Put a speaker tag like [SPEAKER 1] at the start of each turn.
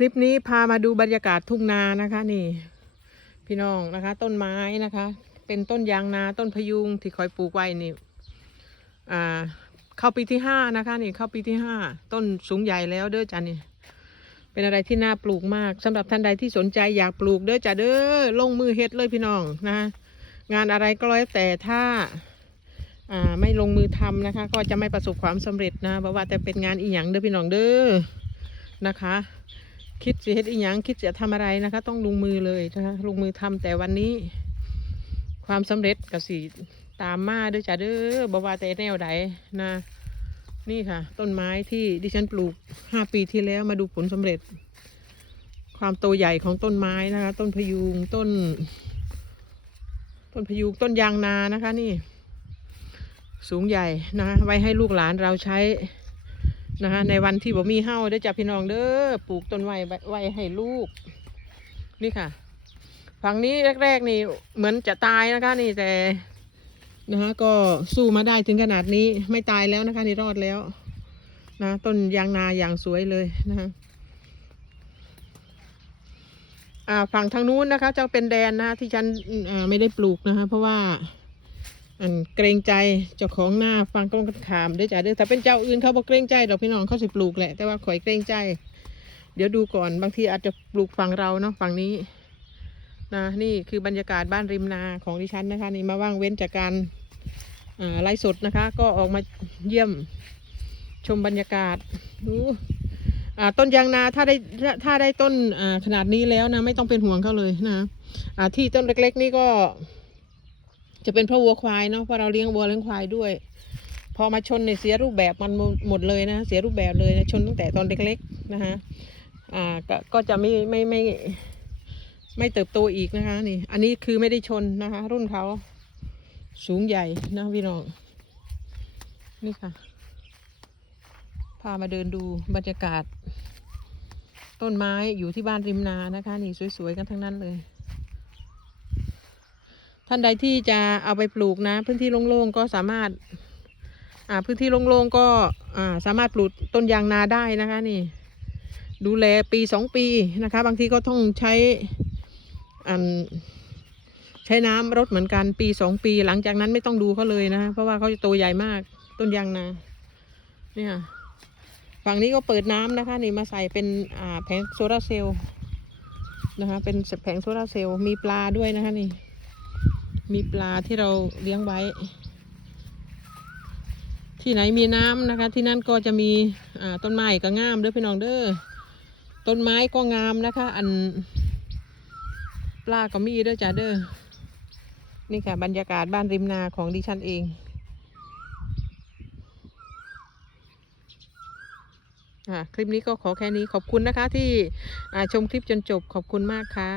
[SPEAKER 1] คลิปนี้พามาดูบรรยากาศทุ่งนานะคะนี่ พี่น้องนะคะ ต้นไม้นะคะ เป็นต้นยางนาต้นพยุงที่คอยปลูกไว้นี่อ่าเข้าปีที่ห้านะคะนี่เข้าปีที่ห้าต้นสูงใหญ่แล้วเด้อจ้ะนี่ เป็นอะไรที่น่าปลูกมากสำหรับท่านใดที่สนใจอยากปลูกเด้อจ้ะเด้อลงมือเฮ็ดเลยพี่น้องนะคะงานอะไรก็แล้วแต่ถ้าอ่าไม่ลงมือทำนะคะ ก็จะไม่ประสบความสำเร็จนะเพราะว่าแต่เป็นงานอีหยังเด้อพี่น้องเด้อนะคะ คิดสิเฮ็ดอีหยังคิดจะทำอะไรนะคะ ต้องลงมือเลยนะคะลงมือทำแต่วันนี้ ความสำเร็จก็สิตามมาด้อจ้ะเด้อบว่าแต่แนวใดนะ นี่ค่ะ ต้นไม้ที่ดิฉันปลูกห้าปีที่แล้วมาดูผลสำเร็จ ความโตใหญ่ของต้นไม้นะคะ ต้นพยุงต้น ต้นพยุงต้นยางนานะคะ นี่ สูงใหญ่นะไว้ให้ลูกหลานเราใช้ นะคะในวันที่บ่มีเฮ้าได้จับพี่น้องเด้อปลูกต้นไว้ไว้ให้ลูก นี่ค่ะ ฝั่งนี้แรก ๆ นี่เหมือนจะตายนะคะ นี่แต่นะคะก็สู้มาได้ถึงขนาดนี้ไม่ตายแล้วนะคะ นี่รอดแล้ว นะต้นยางนาอย่างสวยเลยนะคะฝั่งทางนู้นนะคะจะเป็นแดนนะคะที่ฉันไม่ได้ปลูกนะคะ เพราะว่า อันเกรงใจเจ้าของหน้าฟังต้องขามด้วยจ้ะเด้อถ้าเป็นเจ้าอื่นเขาบอกเกรงใจดอกพี่น้องเขาสิปลูกแหละแต่ว่าข่อยเกรงใจ เดี๋ยวดูก่อนบางทีอาจจะปลูกฝั่งเราเนาะฝั่งนี้นะนี่คือบรรยากาศบ้านริมนาของดิฉันนะคะ นี่มาว่างเว้นจากการอ่าไลฟ์สดนะคะ ก็ออกมาเยี่ยมชมบรรยากาศดูอ่าต้นยางนาถ้าได้ถ้าถ้าได้ต้นอ่าขนาดนี้แล้วนะ ไม่ต้องเป็นห่วงเขาเลยนะอ่าที่ต้นเล็ก ๆ นี่ก็ จะเป็นเพราะวัวควายเนาะเพราะเราเลี้ยงวัวเลี้ยงควายด้วย พอมาชนเนี่ยเสียรูปแบบมันหมดเลยนะเสียรูปแบบเลยนะชนตั้งแต่ตอนเล็กๆนะคะอ่าก็ก็จะไม่ไม่ไม่ไม่เติบโตอีกนะคะนี่ อันนี้คือไม่ได้ชนนะคะ รุ่นเขาสูงใหญ่นะพี่น้องนี่ค่ะ พามาเดินดูบรรยากาศ ต้นไม้อยู่ที่บ้านริมนานะคะ นี่สวยๆกันทั้งนั้นเลย ท่านใดที่จะเอาไปปลูกนะ พื้นที่โล่งๆก็สามารถ อ่าพื้นที่โล่งๆก็อ่าสามารถปลูกต้นยางนาได้นะคะนี่ ดูแลปีสองปีนะคะ บางทีก็ต้องใช้อันใช้น้ำรดเหมือนกันปีสองปี หลังจากนั้นไม่ต้องดูเขาเลยนะเพราะว่าเขาจะโตใหญ่มากต้นยางนาเนี่ยฝั่งนี้ก็เปิดน้ำนะคะ นี่มาใส่เป็นอ่าแผงโซลาร์เซลล์นะคะ เป็นแผงโซลาร์เซลล์มีปลาด้วยนะคะนี่ มีปลาที่เราเลี้ยงไว้ ที่ไหนมีน้ำนะคะ ที่นั่นก็จะมีอ่าต้นไม้ก็งามเด้อพี่น้องเด้อต้นไม้ก็งามนะคะ อันปลาก็มีเด้อจ้าเด้อนี่ค่ะบรรยากาศบ้านริมนาของดิฉันเองอ่าคลิปนี้ก็ขอแค่นี้ขอบคุณนะคะที่ชมคลิปจนจบขอบคุณมากค่ะ